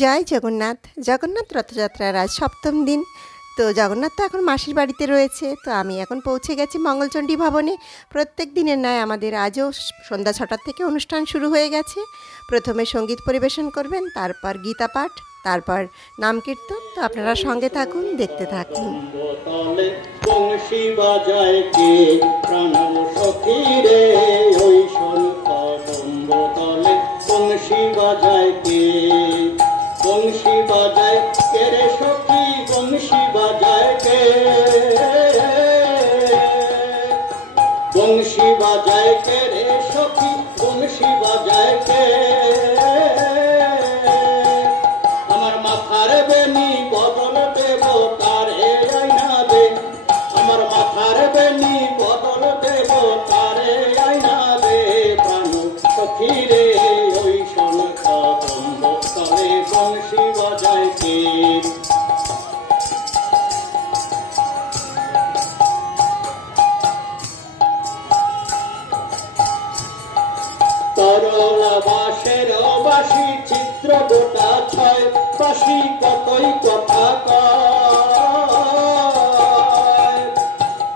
জয় জগন্নাথ। জগন্নাথ রথযাত্রার আজ সপ্তম দিন। তো জগন্নাথ তো এখন মাসির বাড়িতে রয়েছে। তো আমি এখন পৌঁছে গেছি মঙ্গলচণ্ডী ভবনে। প্রত্যেক দিনের ন্যায় আমাদের আজও সন্ধ্যা 6টার থেকে অনুষ্ঠান শুরু হয়ে গেছে। প্রথমে সঙ্গীত পরিবেশন করবেন, তারপর গীতা পাঠ, তারপর নাম কীর্তন। তো আপনারা সঙ্গে থাকুন, দেখতে থাকুন। বংশী বাজায় কে রে সখী, বংশী বাজায় কে, বংশী বাজায় কে রে সখী, বংশী বাজায় কে। আমার মাথার বেনি বদল দেব তারে আইনা দে, আমার মাথার বেনি বদল দেব তারে আইনা দে। প্রাণ সখী রে ওই শঙ্খ তলে বংশী বাজায় কে। তরলা বাঁশের বাঁশি চিত্র গোটা ছয়, বাঁশি কতই কথা কয়।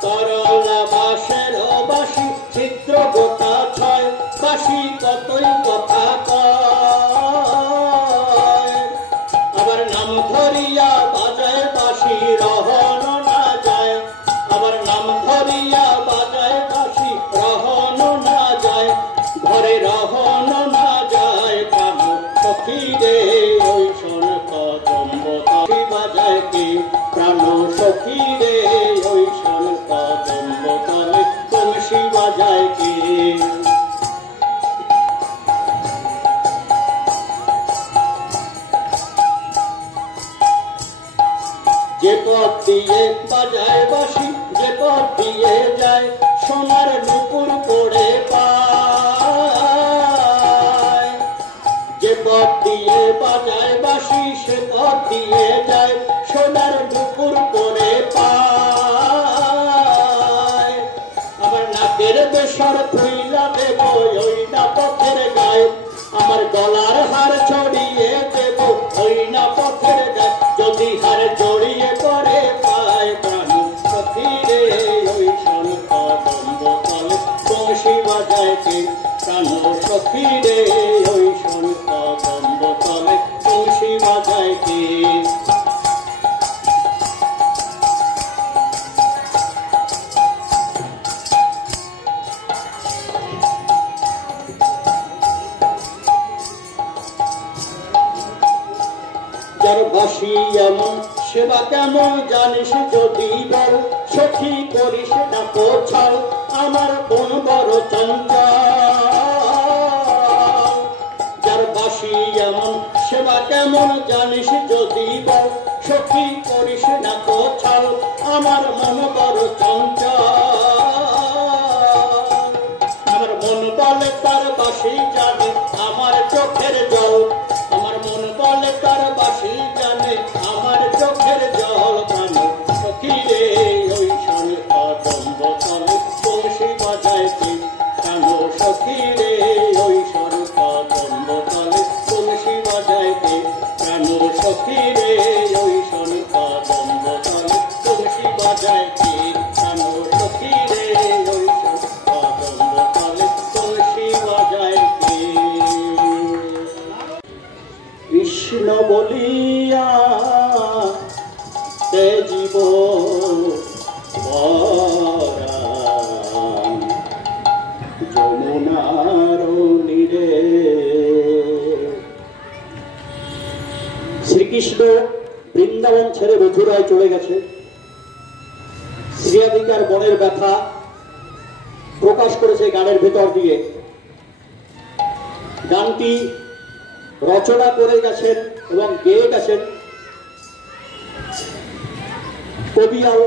তরলা বাঁশের বাঁশি চিত্র গোটা ছয়, বাঁশি কতই কথা কয়। আবার নাম ধরিয়া বাজায় বাঁশি রহন না যায়, আবার নাম ধরিয়া বাজায় বাঁশি রহন না যায়, ঘরে রহন না যায়। প্রাণ সখী রে ওই শঙ্খ তলে বাজায় কে, প্রাণ সখী রে ওই শঙ্খ তলে বংশী বাজায় কে। যে পথ দিয়ে বাজায় বাঁশি, যে পথ দিয়ে যায়, সোনার নুপুর পড়ে পায়। যে পথ দিয়ে বাজায় বাঁশি, সে পথ দিয়ে যায়, সোনার নুপুর পড়ে পায়। আমার নাকের বেসর ফুইলা দেব ওই না পথের গায়ে, আমার গলার হার ছড়িয়ে দেব ওই না পথের গায়ে, যদি হার জড়িয়ে পড়ে পায়। প্রাণ সখী রে ওই শঙ্খ তলে বংশী বাজায় কে, প্রাণ সখী রে ওই শঙ্খ তলে বংশী বাজায় কে। যার বাঁশি এমন সেবা কেমন জানিস যদি বল, সখী করিস না পোছাল আমার কোন বড় চঞ্চল। যার বাঁশি এমন সেবা কেমন জানিস যদি বল, সখী করিস না পোছাল আমার মন বড় চঞ্চল। আমার মন বলে তার বাঁশি জানে আমার চোখের জল, আমার মন বলে তার বাঁশি জানে আমার চোখের জল। প্রাণ সখী রে ওই শঙ্খ তলে বংশী বাজায় কে, প্রাণ সখী রে ওই শঙ্খ তলে বংশী বাজায় কে, প্রাণ সখী রে ওই শঙ্খ তলে বংশী বাজায় কে, প্রাণ সখী রে ওই শঙ্খ তলে বংশী বাজায় কে। কৃষ্ণ বলিয়া তেজিব পরাণ যমুনার নীরে। শ্রীকৃষ্ণ বৃন্দাবন ছেড়ে মথুরায় চলে গেছে। শ্রীরাধিকার মনের ব্যথা প্রকাশ করেছে গানের ভেতর দিয়ে। গানটি রচনা করে গেছেন এবং গেয়ে গেছেন কবিয়াল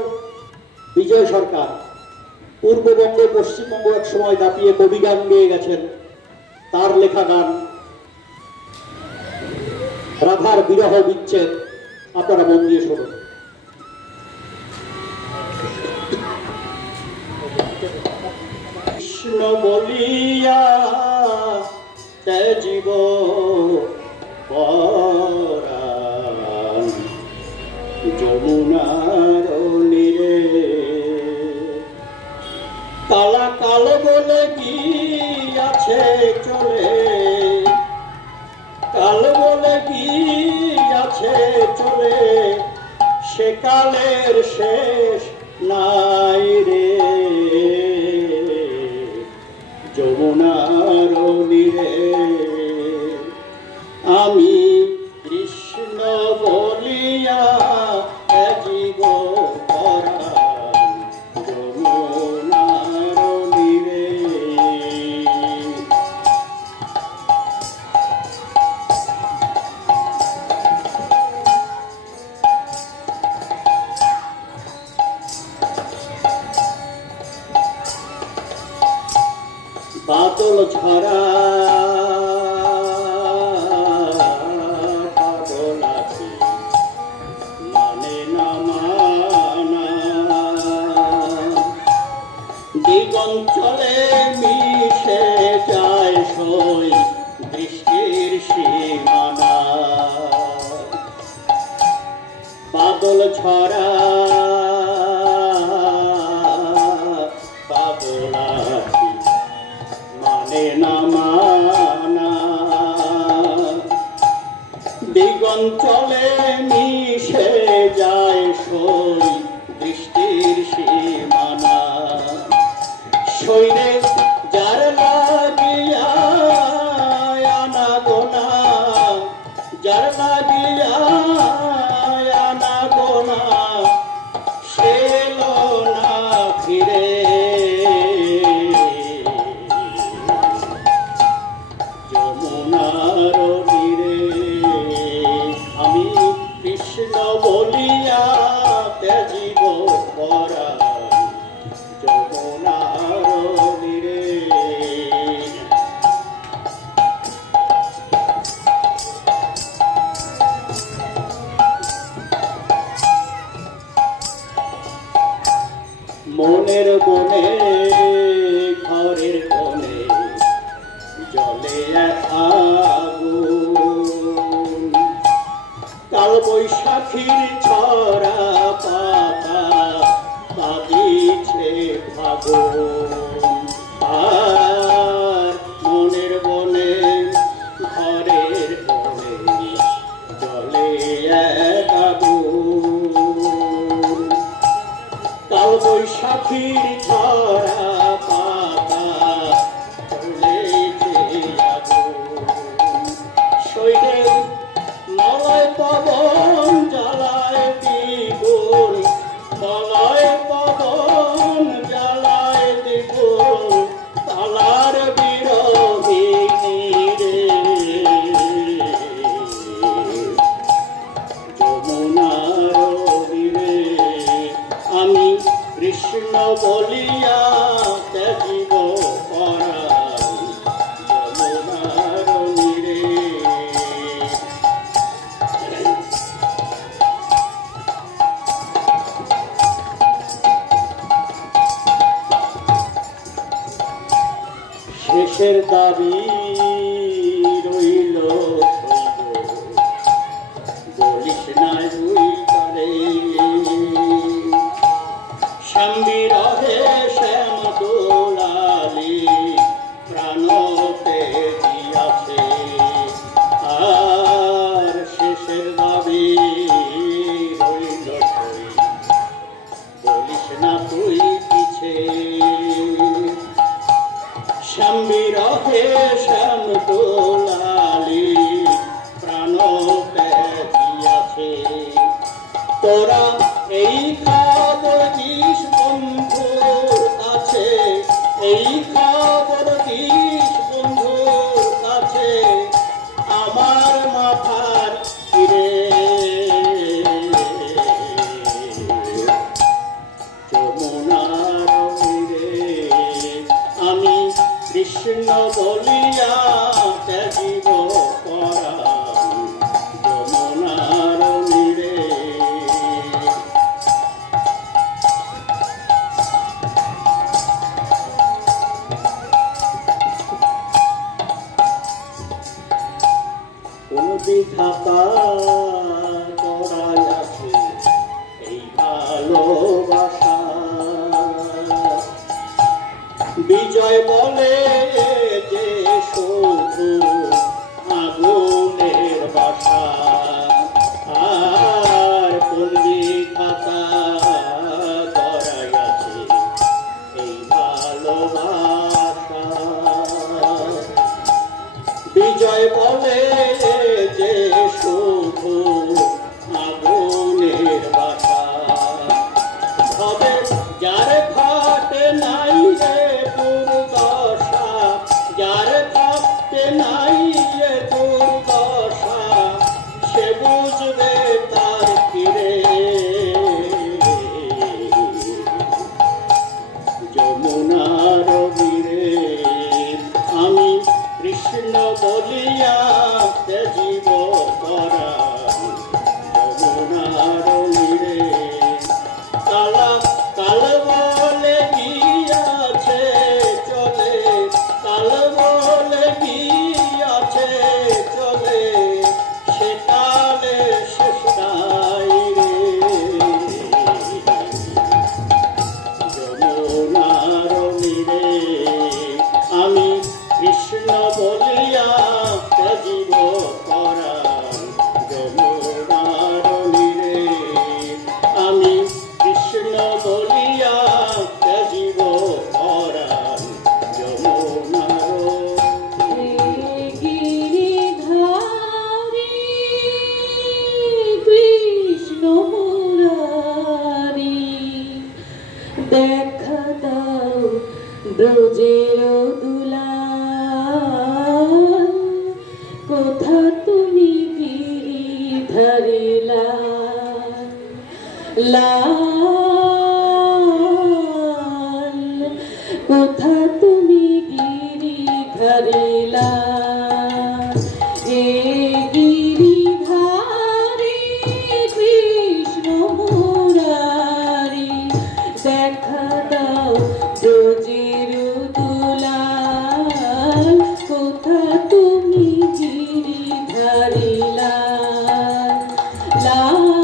বিজয় সরকার। পূর্ববঙ্গ পশ্চিমবঙ্গ এক সময় দাপিয়ে কবি গান গেয়ে গেছেন। তার লেখা গান রাধার বিরহ বিচ্ছেদ। আপনারা মন দিয়ে শুনুন। কৃষ্ণ বলিয়া তেজিব পরাণ যমুনার নীরে কালা কালো বলে গিয়াছে চলে, কালো বলে গিয়াছে চলে, সে কালের শেষ নাই রে। যমুনার নীরে আমি কৃষ্ণ বলিয়া জীব পরাণ, যমুনার নীরে। বাদল ঝরা পাগল আছে মানে না মানা, দিগঞ্চলে মিশে যায় সই দৃষ্টির সীমানা। বাদল ঝরা পাগল আছে মানে না মানা, দিগঞ্চলে মিশে যায় সই দৃষ্টির সীমানা। শৈরে যার লাগিয়া আনা গোনা, যার লাগিয়া আনা গোনা, সে এলো না ফিরে। যমুনার নীরে আমি কৃষ্ণ বলিয়া ত্যাজিব পরাণ, যমুনার নীরে। মনের বনে ঘরের কোণে জলে আগুন, কাল বৈশাখীর ছড়া পাতা বাঁধিছে ফাগুন। আর মনের বনে ঘরের কোণে জলে আগুন, কাল বৈশাখীর ছড়া পাতা চলেছে আগুন। শৈলে মলয় পবন জ্বালায় দ্বিগুণ, মলয় পবন জ্বালায় দ্বিগুণ, তালার বিরোহিনী রে। যমুনার নীরে আমি কৃষ্ণ বলিয়া ত্যাজিব পরাণ, যমুনার নীরে। শেষের দাবি রইল বলিস না দুই তারে, শ্যাম বিরহে শ্যাম দোলালি প্রাণতে দিয়াছে। আর শেষের দাবি রইল বলিস না তুই পিছে, শ্যাম বিরহে শ্যাম দোলালি প্রাণতে দিয়াছে। তোরা এই খবর দিস বন্ধুর কাছে, এই খবর দিস বন্ধুর কাছে, আমার মাথার ফিরে। যমুনার নীরে আমি কৃষ্ণ বলিয়া ত্যাজিব পরাণ, যমুনার নীরে। কোন বিধাতা করাই আছে বিজয় বলে যে শুধু আগুনের বাসা, আর পল্লী খাতা করাইয়াছে এই ভালোবাসা। বিজয় বলে যে শুধু আগুনের বাসা, তবে যার ঘাটে নাই রে দুর্দশা, যার ঘাটে নাই রে দুর্দশা, সে বুঝবে তার ফিরে যমুনার বীরে। আমি কৃষ্ণ বলিয়া জীব করা যমুনার নীরে। কালা কাল বলে গিয়াছে চলে, কাল বলে গিয়াছে চলে, সে কালে শেষ নাই রে যমুনার নীরে। আমি কৃষ্ণ বলিয়া জীব করা যমুনার নীরে। আমি কৃষ্ণ বলিয়া জীব করা যমুনার গিরিধারী কৃষ্ণ মুরারি, দেখা দাও ব্রজের দুলাল, কোথা তুমি গিরিধারী লাল, কোথা তুমি গিরিধারী লাল। এ গিরিধারী কৃষ্ণ মুরারি, দেখা দাও ব্রজের দুলাল, কোথা তুমি গিরিধারী লাল লাল,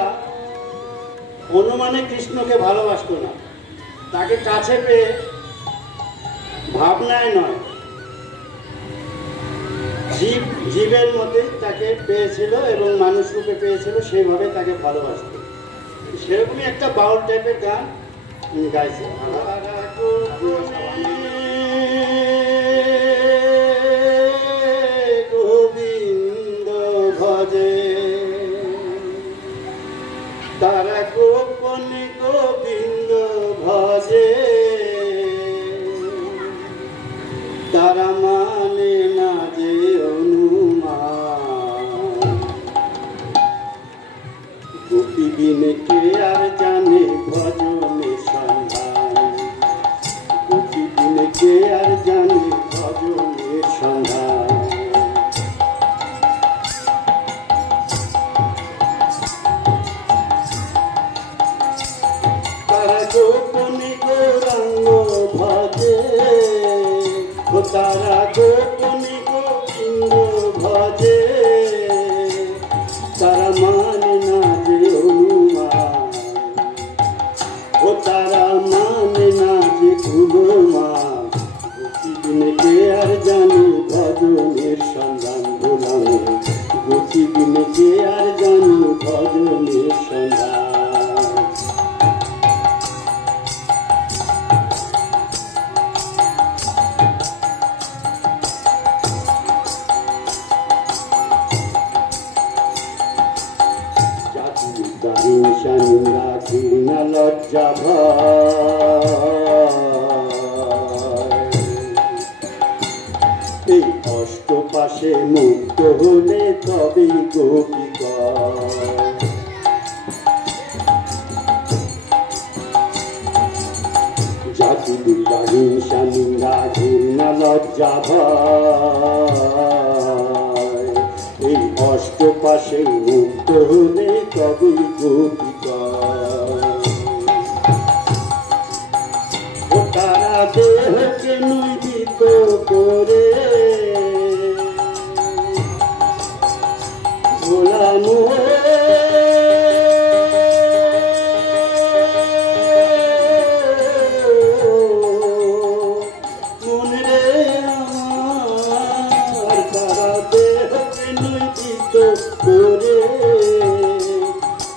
গোপীরা অনুমানে কৃষ্ণকে ভালোবাসতো না, তাকে কাছে পেয়ে ভাবনায় নয় জীবের মধ্যে তাকে পেয়েছিল এবং মানুষ রূপে পেয়েছিল, সেইভাবে তাকে ভালোবাসত। সেরকমই একটা বাউল টাইপের গান গাইছে। গোবিন্দ ভজে তারা গোপনে গোবিন্দ ভজে, তারা মানে না যে অনুমান। গোপী বিনে কে আর জানে ভজনে সন্ধান, গোপী বিনে কে আর জানে ভজনের সন্ধান। তারা গোপনে গৌরাঙ্গ ভজে, তারা গোপনে গোবিন্দ ভজে, তারা মানে না যে অনুমান, ও তারা মানে না যে গুণমান। গোপীদিনে কে আর জানে ভজনের সন্ধান গোলামে, গোপীদিনে কে আর জানে ভজনের সন্ধান। হিংসা নিন্দা ঘৃণা লজ্জা ভয়, এই অষ্টপাশে মুক্ত হলে তবেই গোপী কয়। জাতি বিদ্যা হিংসা নিন্দা ঘৃণা লজ্জা ভয়, এই অষ্টপাশে মুক্ত হলে তবে গোপী কয়। ও তারা দেহকে নির্মিত করে গোলাম করে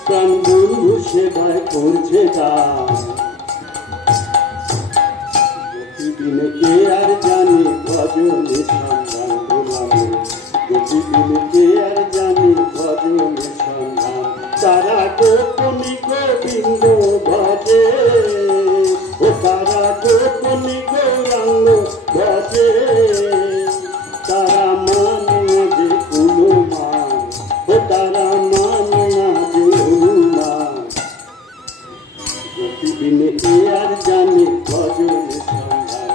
প্রাণ বন্ধু সেবায় করছে দান। প্রতিদিনে কে আর জানে ভজনের সন্ধান গোলামে, প্রতিদিনে কে আর জানে ভজনের সন্ধান। তারা গোপনে গোবিন্দ ভজে, ও তারা গোপনে গৌরাঙ্গ ভজে, তারা মানে না যে অনুমান, ও তারা মানে না যে অনুমান। প্রতিদিনে কে আর জানে ভজনের সন্ধান।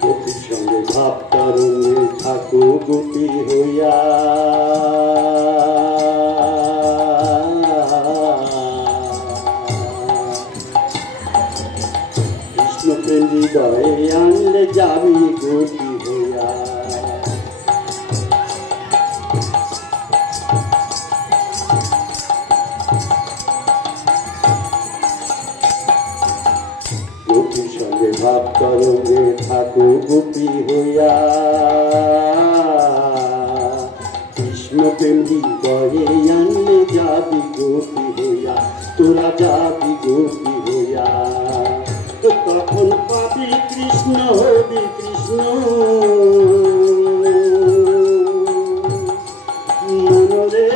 গোপীর সঙ্গে ভাব তরঙ্গে থাকো গোপী হইয়া, কৃষ্ণ প্রেম হৃদয়ে আনলে যাবি গোপী হইয়া। গোপীর সঙ্গে ভাব তরঙ্গে থাকো গোপী হইয়া, কৃষ্ণ প্রেম হৃদয়ে আনলে যাবি গোপী হইয়া, তোরা যাবি গোপী হইয়া। তখন পাবি কৃষ্ণ হবি কৃষ্ণ, মনরে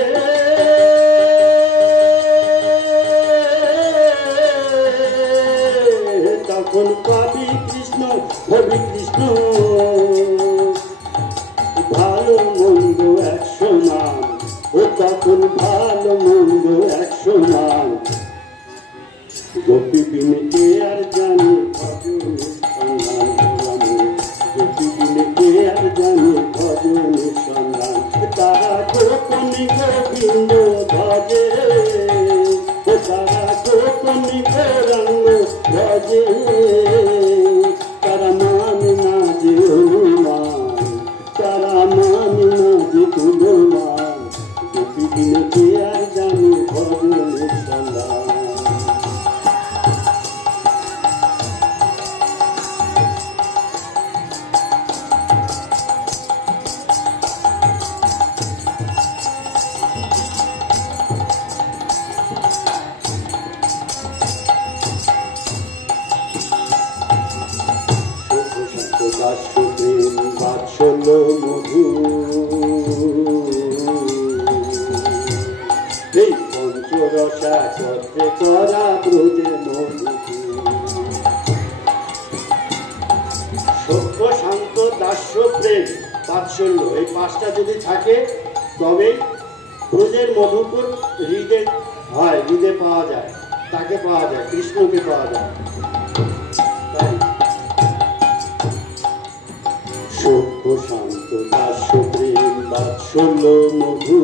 তখন পাবি কৃষ্ণ হবি কৃষ্ণ। ভালো মন্দ এক সমান, ও তখন ভালো মন্দ এক সমান। গোপী বিনে কে আর জানে ভজনের সন্ধান গোলামে, গোপী বিনে কে আর জানে ভজনের সন্ধান। তারা গোপনে গোবিন্দ বাজে, তারা মানে না যে অনুমান, তারা মানে না যে তুলমান, প্রতিদিনে কে আর জানে ভজনের সন্ধান। প্রেম বাৎসল্য মধু, এই পঞ্চরসা পত্রে করা ব্রজের মধু। সত্য শান্ত দাস্য প্রেম বাৎসল্য এই পাঁচটা যদি থাকে তবে ব্রজের মধুপুর হৃদে হয়, হৃদে পাওয়া যায়, তাকে পাওয়া যায়, কৃষ্ণকে পাওয়া যায়। তাই সত্য শান্ত দাস্য প্রেম বাৎসল্য মধু,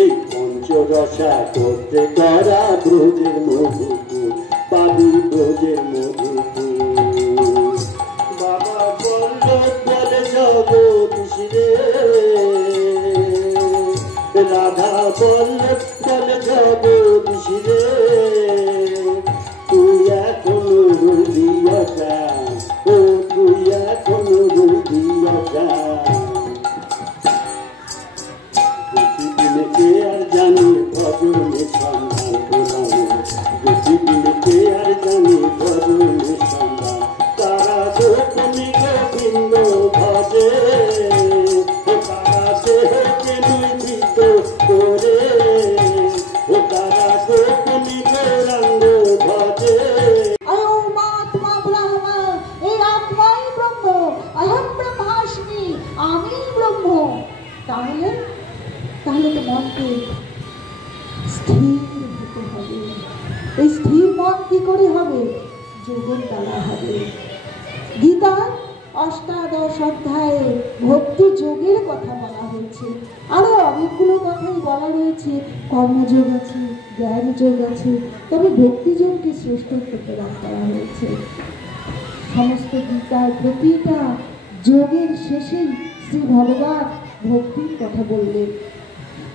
এই পঞ্চরসা করতে করা ব্রজের মধুপুর, পাবি ব্রজের মধুপুর। বাবা বল্লভ বলে জগদীশ রে, রাধা বল্লভ বলে জগদীশ রে, তুই এখনো রুদিয়া যা, ও তুই এখনো রুদিয়া যা। প্রতিদিনে কে আর জানে ভজনের সন্ধান কোলানো, প্রতিদিনে কে আর জানে ভজনের সন্ধান। তারা গোপনী গোবিন্দ ভজে, তারা দেহকে নিভৃত করে, তারা গোপনী গৌরাঙ্গ ভজে। আত্মা ব্রহ্ম, এই আত্মাই ব্রহ্ম, অহম ব্রহ্মাস্মি, আমি ব্রহ্ম। তাহলে তাহলে তো মনকে স্থির হতে হবে। এই স্থির মন কি করে হবে? যোগের দ্বারা হবে। গীতার অষ্টাদশ অধ্যায়ে ভক্তি যোগের কথা বলা হয়েছে, আরো অনেকগুলো কথাই বলা রয়েছে। কর্মযোগ আছে, জ্ঞান যোগ আছে, তবে ভক্তি যোগকে শ্রেষ্ঠত্ব প্রদান করা হয়েছে। সমস্ত গীতার প্রতিটা যোগের শেষেই শ্রী ভগবান ভক্তির কথা বললেন।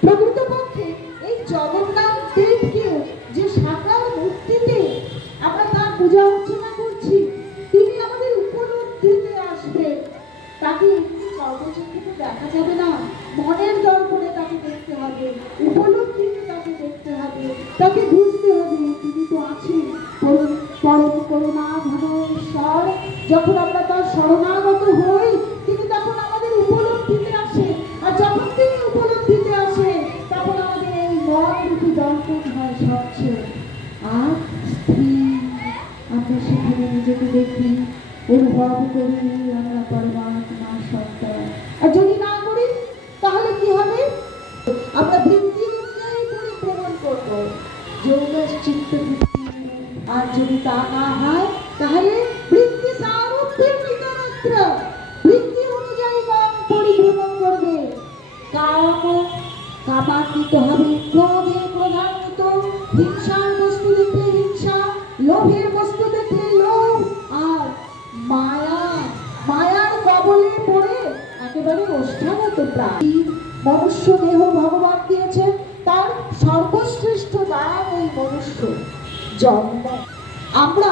প্রকৃতপক্ষে এই জগন্নাথ দেবকে যে সাকার মূর্তিতে আমরা তার পূজা অর্চনা করছি, তিনি আমাদের উপলব্ধিতে আসবেন। তাকে সর্বচক্ষে দেখা যাবে না, মনের দর্পণে তাকে দেখতে হবে, উপলব্ধিতে তাকে দেখতে হবে, তাকে বুঝতে হবে তিনি তো আছেন পরম করুণা ঘন ঈশ্বর। যখন আমরা তার শরণাগত হই তিনি তখন আমাদের উপলব্ধিতে আসেন, আর যখন তিনি উপলব্ধিতে আসেন তখন আমাদের এই মন রূপী দর্পণ হয় স্বচ্ছ আর স্থির। আমরা সেখানে নিজেকে দেখি, অনুভব করি আমরা পরমাত্মা সত্তা। আর যদি না করি তাহলে কি হবে? আমরা বৃত্তি অনুযায়ী পরিভ্রমণ করবো, যোগ চিত্ত বৃত্তি। আর যদি তা না হয় তাহলে বৃত্তি সারূপ্যের বিতরত্র, বৃত্তি অনুযায়ী মন পরিভ্রমণ করবে। কামান্বিত হবে, ক্রোধে প্রধানিত, হিংসার বস্তু দেখলে হিংসা, লোভের বস্তু দেখলে লোভ, আর মায়ার কবলে পড়ে একেবারে ওষ্ঠাগত প্রাণ। মনুষ্য দেহ ভগবান দিয়েছেন, তার সর্বশ্রেষ্ঠ দান এই মনুষ্য জন্ম। আমরা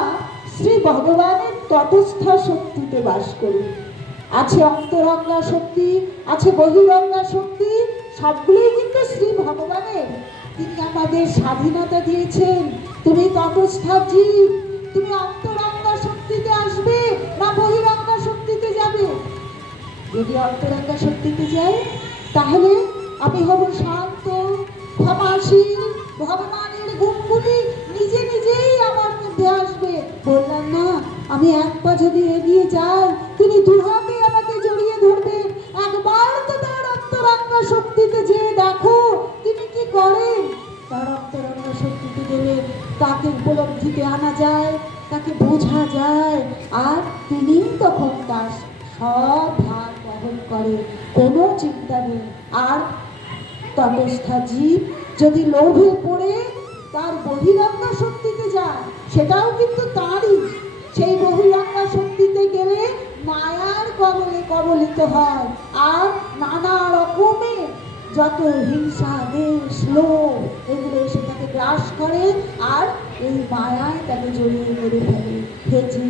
শ্রী ভগবানের তটস্থ শক্তিতে বাস করি। আছে অন্তরঙ্গা শক্তি, আছে বহিরঙ্গা শক্তি, সবগুলোই কিন্তু শ্রী ভগবানের। তিনি আমাদের স্বাধীনতা দিয়েছেন। তুমি তটস্থ জীব, তুমি অন্তরঙ্গা শক্তিতে আসবে না বহিরঙ্গা শক্তিতে যাবে? যদি অন্তরঙ্গা শক্তিতে যাই তাহলে আমি হব শান্ত, ক্ষমাশীল, ভগবানের গুণগুলি নিজে নিজেই আমার মধ্যে আসবে। বললাম না, আমি এক পা যদি এগিয়ে যাই তিনি দুহাতে আমাকে জড়িয়ে ধরবেন। একবার তো তার অন্তরঙ্গা শক্তিতে যে দেখো তিনি কি করেন। তার অন্তরঙ্গা শক্তিতে গেলে তাকে উপলব্ধিতে আনা যায়, তাকে বোঝা যায়, আর তিনি তখন তার সব ভার বহন করে, কোনো চিন্তা নেই। আর তটস্থ জীব যদি লোভে পড়ে তার বহিরঙ্গা শক্তিতে যায়, সেটাও কিন্তু তারই। সেই বহিরঙ্গা শক্তিতে গেলে মায়ার কবলে কবলিত হয়, আর নানা রকমের যত হিংসা, দেশ, লোভ এগুলো এসে তাকে গ্রাস করে, আর এই মায়ায় তাকে জড়িয়ে মেরে ফেলে। হেজি,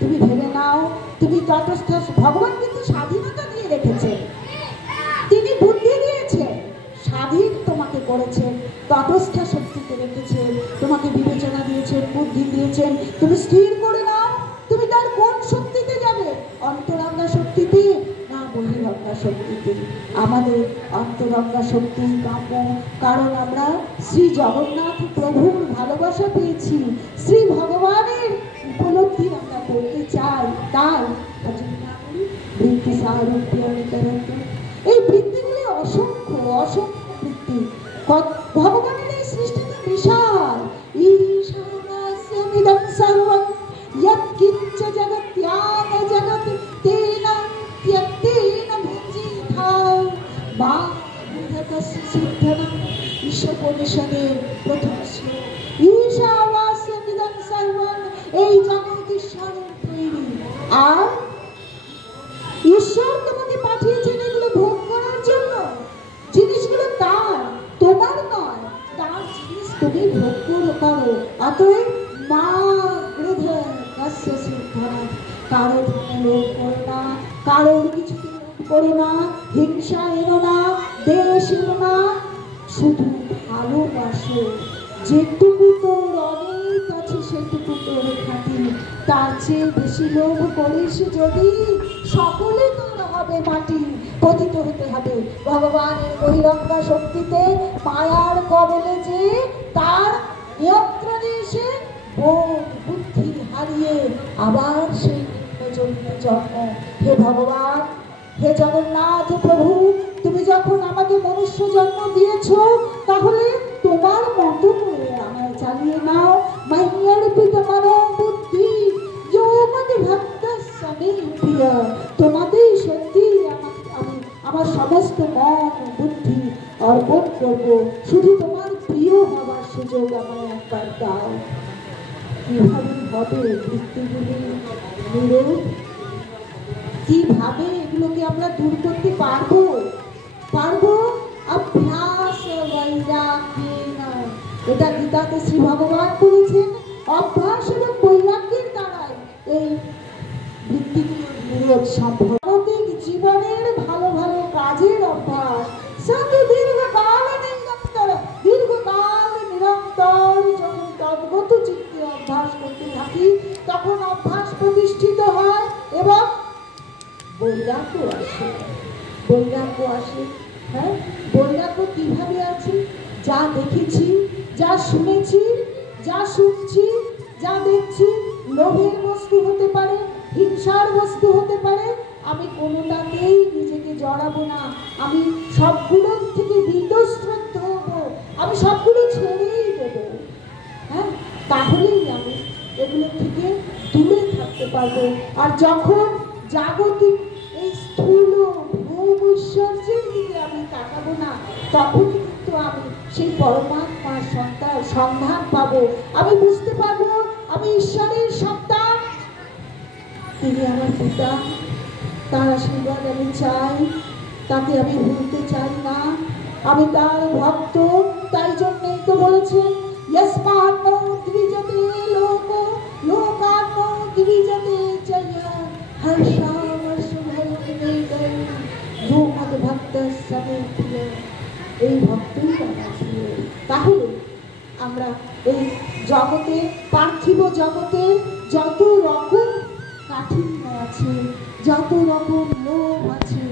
তুমি ভেবে নাও, তুমি তটস্থ। ভগবান কিন্তু স্বাধীনতা দিয়ে রেখেছে, তিনি বুদ্ধি দিয়েছেন, স্বাধীন তোমাকে করেছেন, তটস্থ শক্তিতে রেখেছেন, তোমাকে বিবেচনা দিয়েছেন, বুদ্ধি দিয়েছেন। তুমি স্থির করে নাও, তুমি তার কোন শক্তিতে যাবে, অন্তরঙ্গা শক্তিতে না বহিরঙ্গা শক্তিতে? আমাদের অন্তরঙ্গা শক্তি কাম্য, কারণ আমরা শ্রী জগন্নাথ প্রভুর ভালোবাসা পেয়েছি, শ্রী ভগবানের উপলব্ধি আমরা করতে চাই। তাই বৃত্তি সারূপ্য। এই বৃত্তিগুলি অসংখ্য অসংখ্য বৃত্তি। ভগবানের এই সৃষ্টিটা বিশাল। ঈশানাস্যমিদং সর্বং যৎকিঞ্চ জগত্যাং জগৎ তেন ত্যক্তেন ভুঞ্জিথা মা বুধকস্য সিদ্ধনং। ঈশোপনিষদের প্রথম শ্লোক। ঈশানাস্যমিদং সর্বং, এই জগৎ ঈশ্বরের তৈরি, আর ঈশ্বর তোমাকে পাঠিয়েছেন এগুলো ভোগ করার জন্য। জিনিসগুলো তার, তোমার নয়। তার জিনিস তুমি ভোগ করো। অতএব মা গৃধ কস্য সিদ্ধনং, কারোর লোভ করো না, কারোর কিছুতে লোভ করো না, হিংসা এনো না, দেশ এনো না, শুধু ভালোবাসো। যেটুকু তোর অনেক আছে সেটুকু তোর খাঁটি, তার চেয়ে বেশি লোভ করিস যদি, সকলে তোর হবে মাটি, পতিত হতে হবে ভগবানের বহিরঙ্গা শক্তিতে। মায়ার কবলে যে তার নিয়ন্ত্রণে এসে বোধ বুদ্ধি হারিয়ে আবার সেই নিম্নজনিতে জন্ম। হে ভগবান, হে জগন্নাথ প্রভু, তুমি যখন আমাকে মনুষ্য জন্ম দিয়েছ, তাহলে তোমার মতো করে আমায় চালিয়ে নাও। মাইয়ার পিতা মানব বুদ্ধি যোগমতি ভক্ত স্বামী প্রিয়, তোমাতেই সত্যি আমি আমার সমস্ত মন বুদ্ধি অর্পণ করব। শুধু তোমার প্রিয় হবার সুযোগ আমায় একবার দাও। কিভাবে হবে বৃত্তিগুলি নিরোধ? কিভাবে এগুলোকে আমরা দূর করতে পারবো? অভ্যাস বৈরাগ্যেন। এটা গীতাতে শ্রী ভগবান বলেছেন, অভ্যাস এবং বৈরাগ্যের দ্বারাই এই বৃত্তিগুলোর নিরোধ সম্ভব। ভৌতিক জীবনের ভালো ভালো কাজের অভ্যাস সঙ্গে দীর্ঘকাল নিরন্তর যখন তদ্গত চিত্তে অভ্যাস করতে থাকি, তখন অভ্যাস প্রতিষ্ঠিত হয় এবং বৈরাগ্য আসে। হ্যাঁ, বৈরাগ্য কিভাবে আছে? যা দেখেছি, যা শুনেছি, যা শুনছি, যা দেখছি, লোভের বস্তু হতে পারে, হিংসার বস্তু হতে পারে, আমি কোনোটাতেই নিজেকে জড়াবো না। আমি সবগুলোর থেকে বিতস্ত্রদ্ধ হবো, আমি সবগুলো ছেড়েই দেবো। হ্যাঁ, তাহলেই আমি এগুলো থেকে দূরে থাকতে পারবো। আর যখন জাগতিক এই স্থূল ভোগ ঐশ্বর্যের দিকে আমি তাকাবো না, তখনই কিন্তু আমি সেই পরমাত্মার সন্ধান পাবো। আমি বুঝতে পারবো আমি ঈশ্বরের সন্তান, তিনি আমার পিতা, তার আশীর্বাদ আমি চাই, তাকে আমি ভুলতে চাই না, আমি তার ভক্ত। তাই জন্যই তো বলেছেন, यस्मान्नो द्विजते लोको लोकान्नो द्विजते जया हर्षावर्षभयनिवेदन जो मद्भक्त समे प्रिय। এই ভক্তই আমার প্রিয়। তাহলে আমরা এই জগতে, পার্থিব জগতে যত রকম কাঠিন্য আছে, যত রকম লোভ আছে,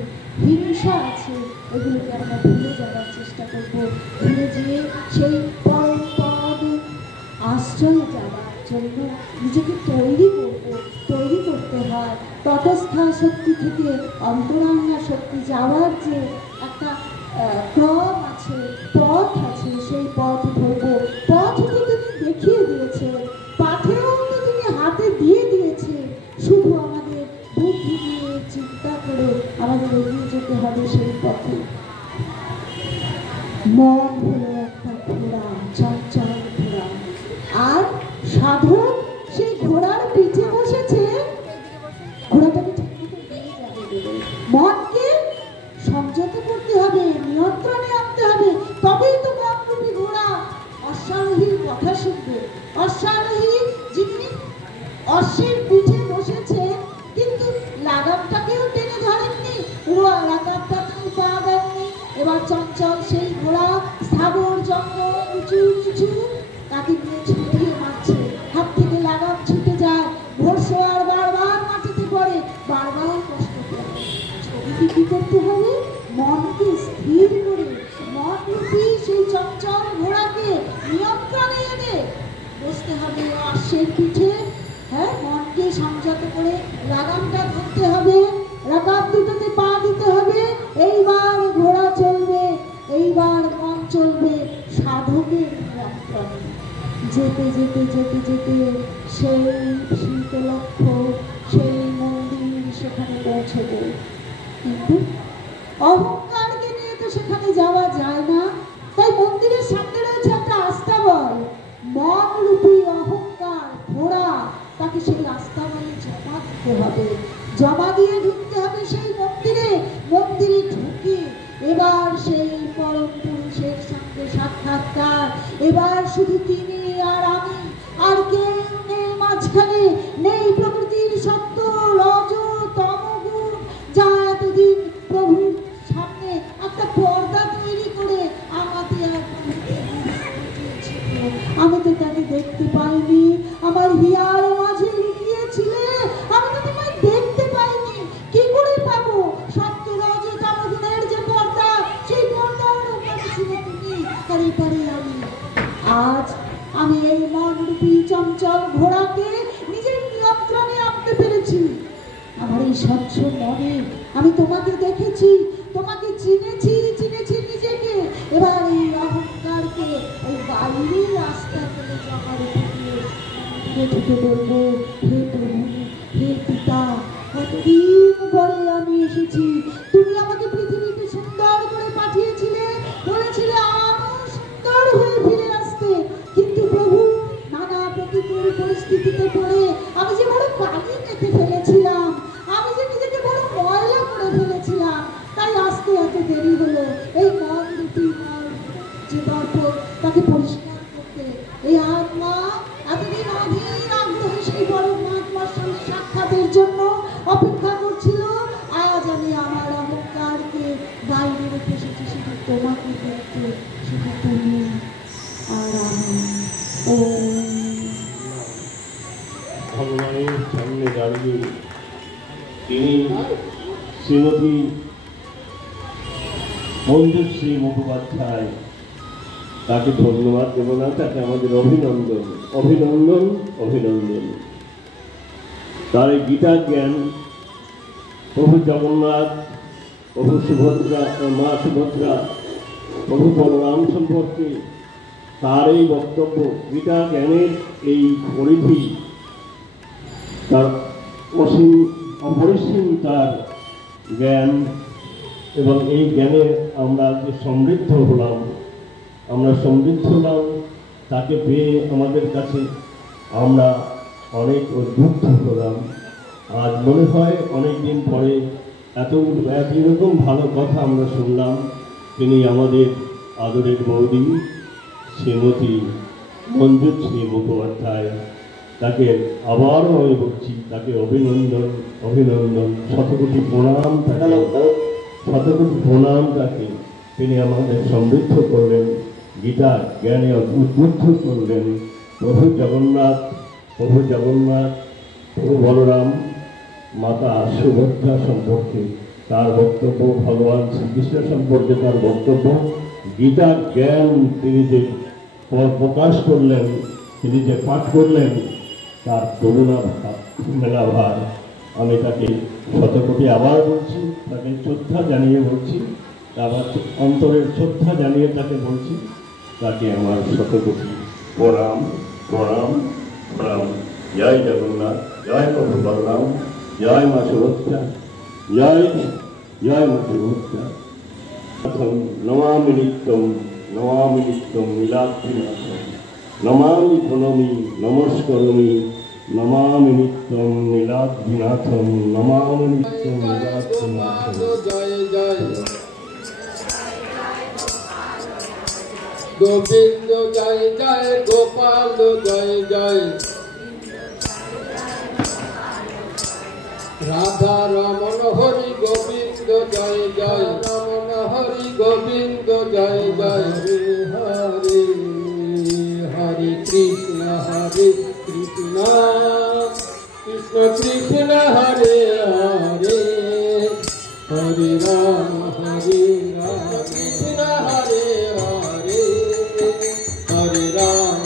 হিংসা আছে, এগুলোকে আমরা ভুলে যাওয়ার চেষ্টা করব। ভুলে যেয়ে সেই পরম পদ আশ্রয়ে যাওয়ার জন্য নিজেকে তৈরি করতে হয়। তটস্থ শক্তি থেকে অন্তরাঙ্গা শক্তি যাওয়ার যে একটা ক্রম আছে, পথ আছে, সেই পথ ধরব। পথ তো তিনি দেখিয়ে দিয়েছে, পাথেও তো তিনি হাতে দিয়ে দিয়েছে। শুধু আমাদের বুদ্ধি দিয়ে চিন্তা করে আমাদের এগিয়ে যেতে হবে সেই পথে। মন হলো একটা ঘোড়া, চঞ্চল ঘোড়া। চঞ্চল সেই ঘোড়া স্থাবর জঙ্গল উঁচু নিচু তাকে নিয়ে ছুটিয়ে মারছে, হাত থেকে লাগাম ছুটে যায়, ঘোড়সওয়ার বারবার মাটিতে পড়ে, বারবার কষ্ট করে। ছবিটি কি করতে হবে? মনকে স্থির করে মনরূপী সেই চঞ্চল ঘোড়াকে নিয়ন্ত্রণে এনে বসতে হবে অশ্বের পিঠে। হ্যাঁ, মনকে সংযত করে লাগামটা ধরতে হবে, রাকাব দুটোতে পা দিতে হবে। এইবার ঘোড়া চলবে, এইবার মন চলবে সাধকের নিয়ন্ত্রণে। যেতে যেতে যেতে যেতে সেই শীত লক্ষ্য, সেই মন্দির সেখানে পৌঁছবে। কিন্তু অহংকারকে নিয়ে তো সেখানে যাওয়া যায় না, তাই মন্দিরের সামনে রয়েছে একটা আস্তাবল। মনরূপী অহংকার ঘোড়া, তাকে সেই আস্তাবলে জমা দিতে হবে, জমা দিয়ে ঢুকতে হবে সেই মন্দিরে। মন্দিরে ঢুকে এবার সেই পরম পুরুষের সঙ্গে সাক্ষাৎকার। এবার শুধু তিনি আর আমি, আর কেউ নেই মাঝখানে, নেই প্রকৃতির সত্য রজ তমগুণ যা এতদিন প্রভুর সামনে একটা পর্দা তৈরি করে আমাকে আর আমি তো তাকে দেখতে পাইনি। আমার হিয়ার মাঝে লুকিয়েছিলে, আমি তো তোমায় দেখতে পাইনি। কি করে পাবো? সত্য রজ তমগুণের যে পর্দা, সেই পর্দার ওপারে ছিল তুমি, আর এপারে আমি। আজ আমি এই মনরূপী চঞ্চল ঘোড়াকে নিজের নিয়ন্ত্রণে আনতে পেরেছি। আমার এই স্বচ্ছ মনে আমি তোমাকে দেখেছি, তোমাকে চিনেছি, চিনেছি নিজেকে। এবার এই অহংকারকে ওই বাইরের রাস্তা ফেলে জমা রেখে ঢুকে বলবো, হে প্রভু, হে পিতা, কতদিন পরে আমি এসেছি। তুমি আমাকে পৃথিবীতে সুন্দর করে পাঠিয়েছিলে, বলেছিলে আরো সুন্দর হয়ে ফিরে আসতে। কিন্তু প্রভু, নানা প্রতিকূল পরিস্থিতিতে পড়ে আমি যে বড় পানি মেখে ফেলেছিলাম, আমি যে নিজেকে বড় ময়লা করে ফেলেছিলাম, তাই আসতে এত দেরি হলো। এই মনরূপী যে দর্পণ, তাকে পরিষ্কার করতে এই আত্মা এতদিন অধীর আগ্রহে সেই বড় মহাত্মার সঙ্গে সাক্ষাতের জন্য অপেক্ষা করছিল। আজ আমি আমার অহংকারকে বাইরে রেখে এসেছি শুধু তোমাকে দেখতে, শুধু তুমি আর আমি। ও ভগবানের সামনে দাঁড়িয়ে তিনি শ্রীমতী মঞ্জুশ্রী মুখোপাধ্যায়, তাকে ধন্যবাদ দেব না, তাকে আমাদের অভিনন্দন, অভিনন্দন, অভিনন্দন। তার এই গীতা জ্ঞান প্রভু জগন্নাথ, প্রভু সুভদ্রা, মা সুভদ্রা, প্রভু বলরাম সম্পর্কে তার এই বক্তব্য, গীতা জ্ঞানের এই পরিধি, তার অসীম অপরিসীম তার জ্ঞান, এবং এই জ্ঞানে আমরা যে সমৃদ্ধ হলাম, তাকে পেয়ে আমাদের কাছে আমরা অনেক উদ্বুদ্ধ হলাম। আজ মনে হয় অনেক দিন পরে একই রকম ভালো কথা আমরা শুনলাম। তিনি আমাদের আদরের বৌদি শ্রীমতী মঞ্জুশ্রী মুখোপাধ্যায়, তাকে আবারও আমি বলছি, তাকে অভিনন্দন, অভিনন্দন, শতকোটি প্রণাম, শতকোটি প্রণাম তাকে। তিনি আমাদের সমৃদ্ধ করলেন, গীতা জ্ঞানে উদ্বুদ্ধ করলেন। প্রভু জগন্নাথ, প্রভু বলরাম, মাতা সুভদ্রা সম্পর্কে তার বক্তব্য, ভগবান শ্রীকৃষ্ণ সম্পর্কে তার বক্তব্য, গীতার জ্ঞান তিনি যে প্রকাশ করলেন, তিনি যে পাঠ করলেন, তার করুণা মেলা ভার। আমি তাকে শতকোটি আবার বলছি, তাকে শ্রদ্ধা জানিয়ে বলছি, আবার অন্তরের শ্রদ্ধা জানিয়ে তাকে বলছি, তাকে আমার শতকোটি প্রণাম, প্রণাম, প্রণাম। জয় জগন্নাথ, জয় প্রভু বলরাম, জয় মা সুভদ্রা, জয় জয় মা সুভদ্রা। নমামি নিত্যম, নমামি নিত্যম নীলাদ্রিনাথম, নমামি প্রণমি নমস্করমি, নমামি নিত্যম নীলাদ্রিনাথম, নমামি নিত্যম নীলাদ্রিনাথম। জয় জয় গোবিন্দ, জয় জয় গোপাল, জয় জয় রাধা রমন হরি গোবিন্দ, জয় জয় রমন হরি গোবিন্দ জয় জয় হরে হরে কৃষ্ণ কৃষ্ণ কৃষ্ণ হরে হরে হরে রাম কৃষ্ণ হরে হরে হরে রাম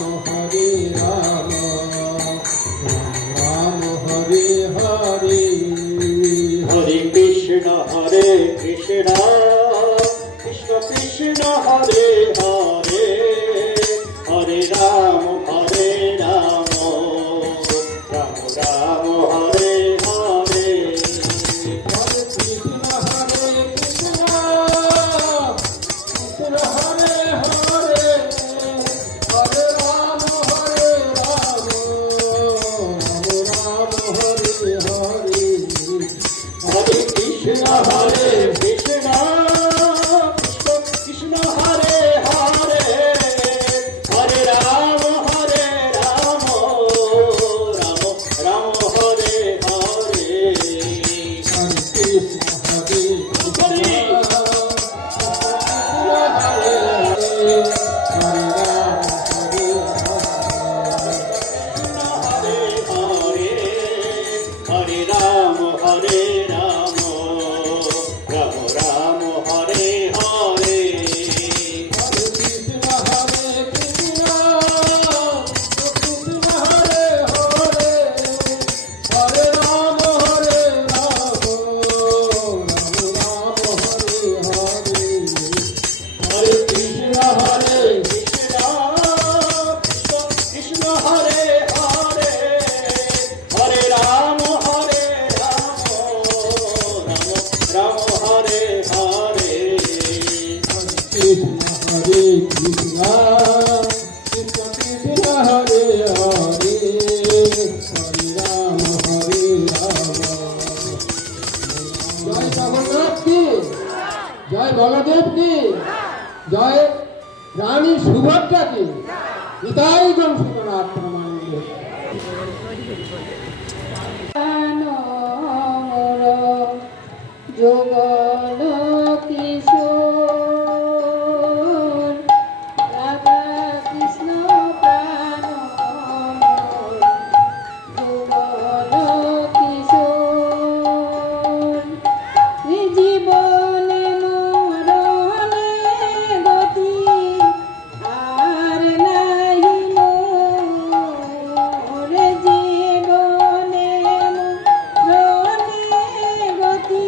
রাম হরে হরে হরে কৃষ্ণ কৃষ্ণ কৃষ্ণ হরে হরে হরে রাম রাম রাম হরে হরে হরে কৃষ্ণ কৃষ্ণ হরে হরে হরে রাম রাম হরে হরে হরে কৃষ্ণ কৃষ্ণ কৃষ্ণ হরে হরে হরে রাম রাম রাম হরে হরে হরে কৃষ্ণ হরে হরে রাম রাম রাম হরে হরে হরে কৃষ্ণ কৃষ্ণ কৃষ্ণ হরে হরে হরে রাম রাম হরে হরে জয় জগন্নাথ কি জয় বলদেব কি জয় রানী সুভদ্রা কি নিতাই গণ সুতরাং প্রমাণিত যোগল কিশোর রাধা কৃষ্ণ প্রাণ যোগল কিশোর জীবনে মরণে গতি আর নাহিল রে জীবনে মরণে গতি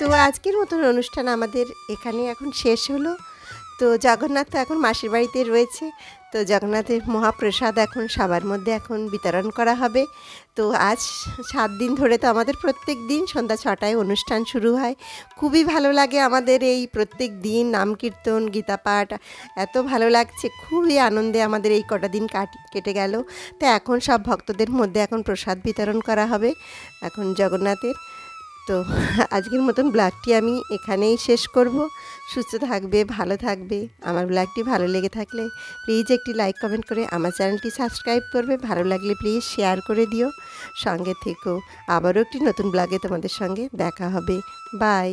তো আজকের মতন অনুষ্ঠান আমাদের এখানে এখন শেষ হলো। তো জগন্নাথ তো এখন মাসির বাড়িতে রয়েছে। তো জগন্নাথের মহাপ্রসাদ এখন সবার মধ্যে এখন বিতরণ করা হবে। তো আজ 7 দিন ধরে তো আমাদের প্রত্যেক দিন সন্ধ্যা 6টায় অনুষ্ঠান শুরু হয়। খুবই ভালো লাগে আমাদের এই প্রত্যেক দিন নাম কীর্তন গীতা পাঠ, এত ভালো লাগছে, খুবই আনন্দে আমাদের এই কটা দিন কেটে গেল। তো এখন সব ভক্তদের মধ্যে এখন প্রসাদ বিতরণ করা হবে এখন জগন্নাথের। তো আজকের মতন ব্লগটি আমি এখানেই শেষ করব। সুস্থ থাকবে, ভালো থাকবে। আমার ব্লগটি ভালো লেগে থাকলে প্লিজ একটি লাইক কমেন্ট করে আমার চ্যানেলটি সাবস্ক্রাইব করবে। ভালো লাগলে প্লিজ শেয়ার করে দিও। সঙ্গে থেকো। আবারও একটি নতুন ব্লগে তোমাদের সঙ্গে দেখা হবে। বাই।